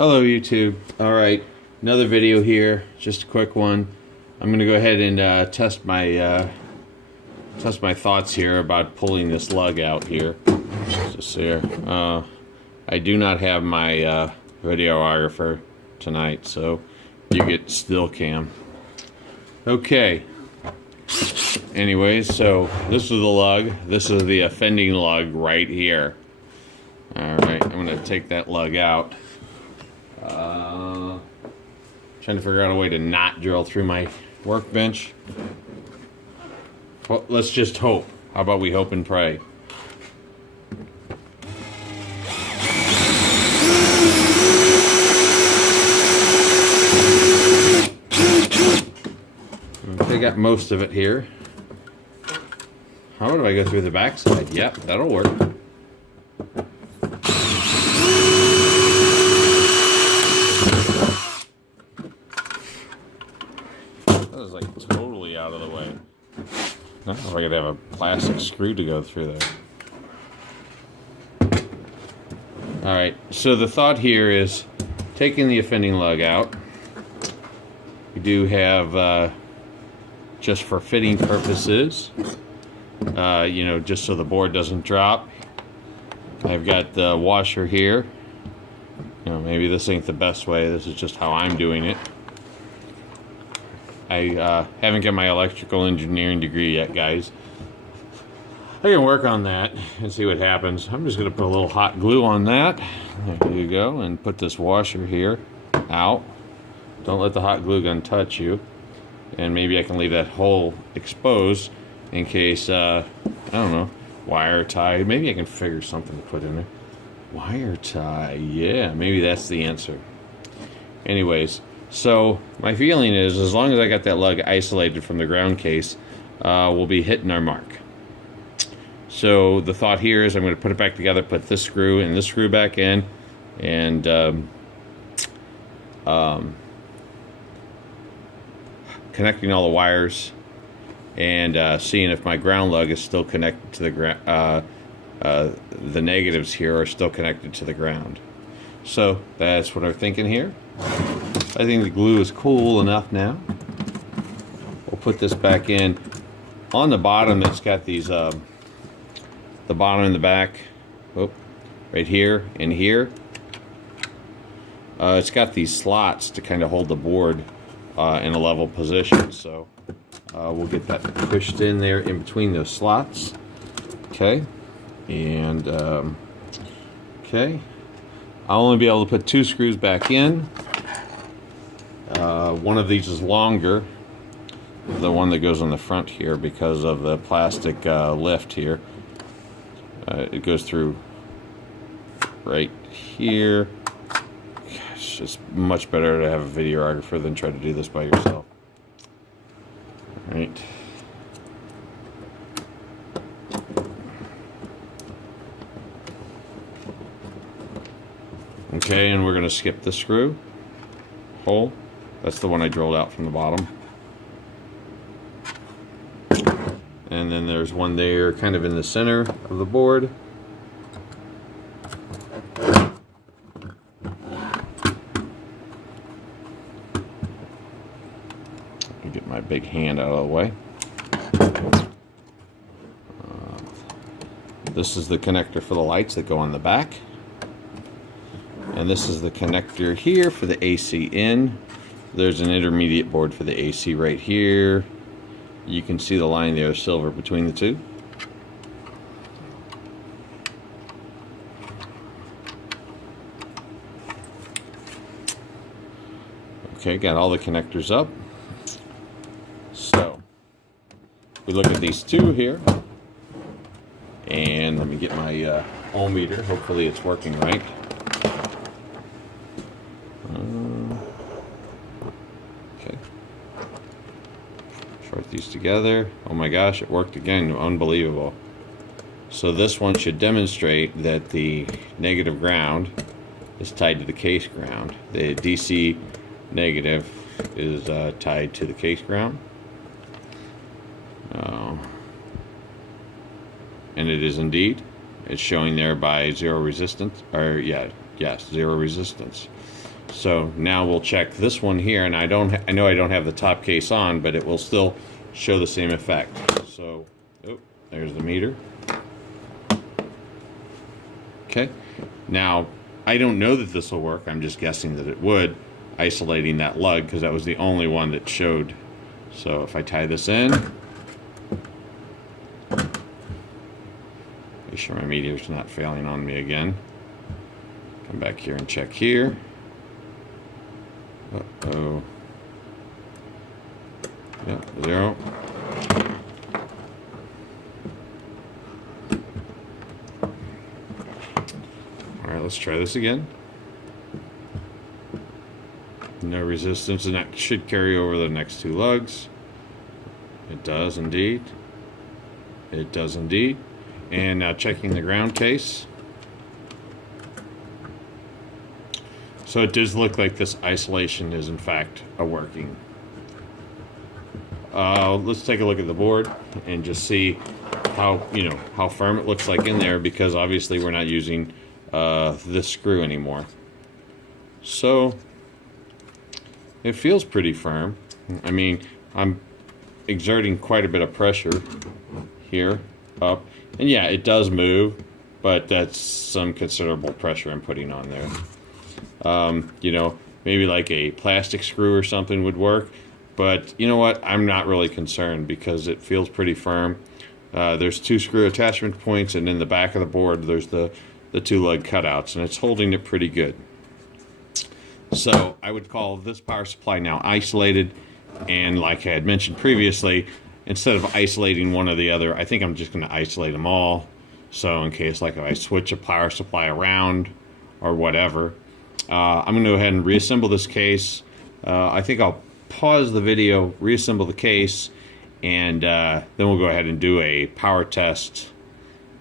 Hello YouTube. Alright, another video here, just a quick one. I'm gonna go ahead and test my thoughts here about pulling this lug out here. Just here. I do not have my videographer tonight, so you get still cam. Okay. Anyways, so this is the lug. This is the offending lug right here. Alright, I'm gonna take that lug out. Trying to figure out a way to not drill through my workbench. Well, let's just hope. How about we hope and pray? Okay, got most of it here. How do I go through the backside? Yep, that'll work. That was like totally out of the way. Now if I could have a plastic screw to go through there. Alright, so the thought here is taking the offending lug out. We do have, just for fitting purposes, you know, just so the board doesn't drop. I've got the washer here. You know, maybe this ain't the best way. This is just how I'm doing it. I haven't got my electrical engineering degree yet, guys. I can work on that and see what happens. I'm just going to put a little hot glue on that. There you go. And put this washer here out. Don't let the hot glue gun touch you. And maybe I can leave that hole exposed in case, I don't know, wire tie. Maybe I can figure something to put in there. Wire tie. Yeah, maybe that's the answer. Anyways. So my feeling is, as long as I got that lug isolated from the ground case, we'll be hitting our mark. So the thought here is I'm going to put it back together, put this screw and this screw back in, and connecting all the wires, and seeing if my ground lug is still connected to the ground. The negatives here are still connected to the ground. So that's what I'm thinking here. I think the glue is cool enough now. We'll put this back in. On the bottom, it's got these, the bottom and the back, right here and here. It's got these slots to kind of hold the board in a level position. So we'll get that pushed in there in between those slots. Okay. And, okay. I'll only be able to put 2 screws back in. One of these is longer, the one that goes on the front here, because of the plastic lift here. It goes through right here. Gosh, it's much better to have a videographer than try to do this by yourself. All right. Okay, and we're going to skip the screw hole. That's the one I drilled out from the bottom. And then there's one there kind of in the center of the board. Let me get my big hand out of the way. This is the connector for the lights that go on the back. And this is the connector here for the AC in. There's an intermediate board for the AC right here. You can see the line there, silver between the two. Okay, got all the connectors up. So, we look at these two here. And let me get my ohm meter. Hopefully it's working right. Okay. Short these together. Oh my gosh, it worked again. Unbelievable. So this one should demonstrate that the negative ground is tied to the case ground. The DC negative is tied to the case ground. And it is indeed. It's showing there by zero resistance, or yes, zero resistance. So now we'll check this one here, and I know I don't have the top case on, but it will still show the same effect. So, oh, there's the meter. Okay, now I don't know that this will work. I'm just guessing that it would, isolating that lug, because that was the only one that showed. So if I tie this in, make sure my meter's not failing on me again. Come back here and check here. Uh-oh. Yep, 0. Alright, let's try this again. No resistance, and that should carry over the next 2 lugs. It does indeed. It does indeed. And now checking the ground case. So it does look like this isolation is in fact working. Let's take a look at the board and just see how, how firm it looks like in there, because obviously we're not using this screw anymore. So it feels pretty firm. I mean, I'm exerting quite a bit of pressure here up, and yeah, it does move, but that's some considerable pressure I'm putting on there. Maybe like a plastic screw or something would work, but you know what, I'm not really concerned because it feels pretty firm. There's 2 screw attachment points, and in the back of the board there's the 2 lug cutouts, and it's holding it pretty good. So I would call this power supply now isolated, and like I had mentioned previously, instead of isolating one or the other, I think I'm just going to isolate them all. So in case like if I switch a power supply around or whatever, I'm going to go ahead and reassemble this case. I think I'll pause the video, reassemble the case, and then we'll go ahead and do a power test,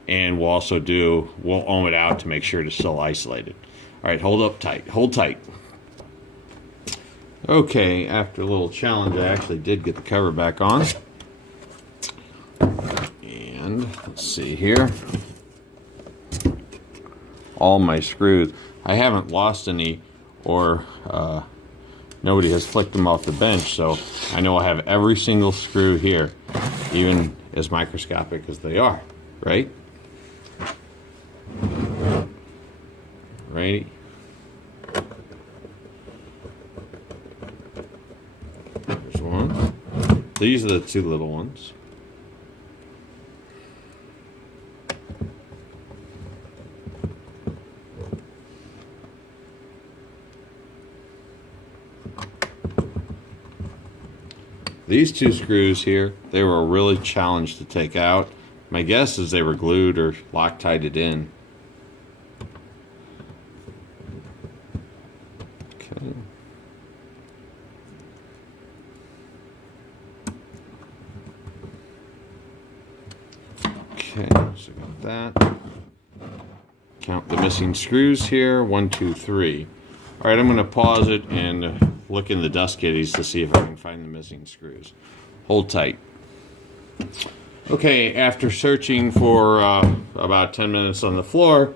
and we'll ohm it out to make sure it's still isolated. All right, hold tight. Okay, after a little challenge, I actually did get the cover back on. And let's see here. All my screws. I haven't lost any, or nobody has flicked them off the bench, so I know I have every single screw here, even as microscopic as they are, right? Righty. There's one. These are the 2 little ones. These 2 screws here, they were really challenged to take out. My guess is they were glued or Loctited in. Okay. Okay, so got that. Count the missing screws here. 1, 2, 3. All right, I'm going to pause it and look in the dust kitties to see if I can find the missing screws. Hold tight. Okay, after searching for about 10 minutes on the floor,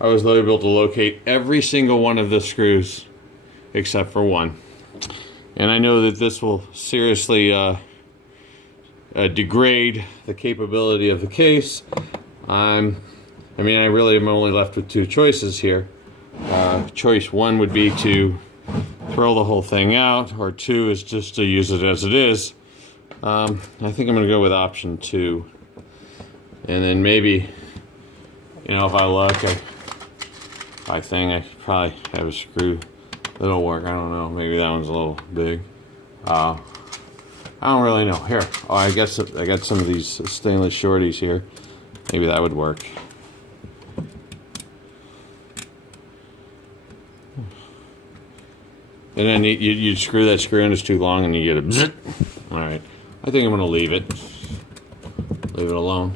I was able to locate every single one of the screws except for one. And I know that this will seriously degrade the capability of the case. I really am only left with 2 choices here. Choice 1 would be to throw the whole thing out, or 2 is just to use it as it is. I think I'm going to go with option 2. And then maybe, if I look, I probably have a screw that'll work. I don't know. Maybe that one's a little big. I don't really know. Here, I got some of these stainless shorties here. Maybe that would work. And then you screw that screw in, it's too long, and you get a bzzzt. All right, I think I'm going to leave it alone.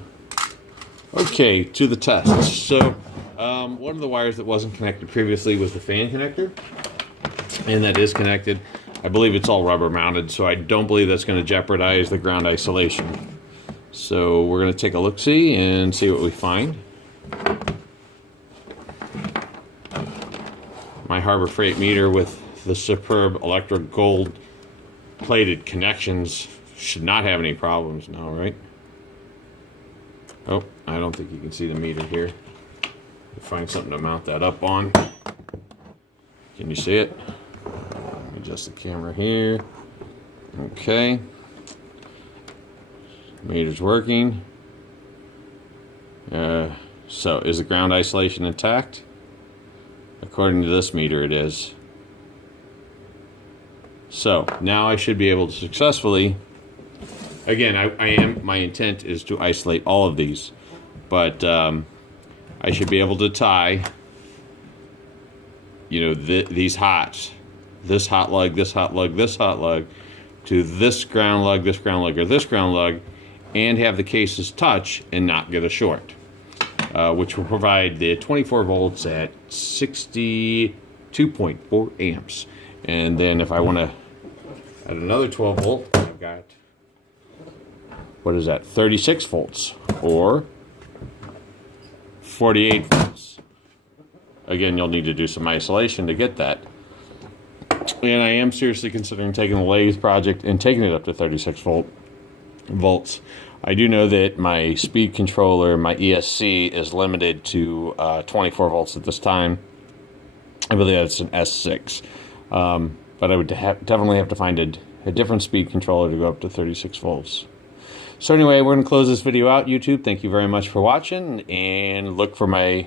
Okay, to the test. So one of the wires that wasn't connected previously was the fan connector, and that is connected. I believe it's all rubber mounted, so I don't believe that's going to jeopardize the ground isolation. So we're going to take a look-see and see what we find. my Harbor Freight meter with the superb electric gold plated connections should not have any problems now, right? Oh, I don't think you can see the meter here. Find something to mount that up on. Can you see it? Let me adjust the camera here. Okay. Meter's working. So is the ground isolation intact? According to this meter, it is. So now I should be able to successfully, again, my intent is to isolate all of these, but I should be able to tie, you know, these hots, this hot lug, this hot lug, this hot lug, to this ground lug, this ground lug, or this ground lug, and have the cases touch and not get a short, which will provide the 24 volts at 62.4 amps. And then if I want to add another 12 volt, I've got, what is that, 36 volts, or 48 volts. Again, you'll need to do some isolation to get that. And I am seriously considering taking the lathe project and taking it up to 36 volts. I do know that my speed controller, my ESC, is limited to 24 volts at this time. I believe it's an S6. But I would definitely have to find a different speed controller to go up to 36 volts. So anyway, we're going to close this video out, YouTube. Thank you very much for watching, and look for my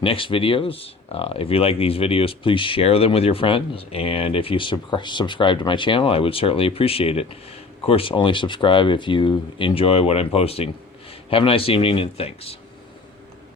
next videos. If you like these videos, please share them with your friends. And if you subscribe to my channel, I would certainly appreciate it. Of course, only subscribe if you enjoy what I'm posting. Have a nice evening, and thanks.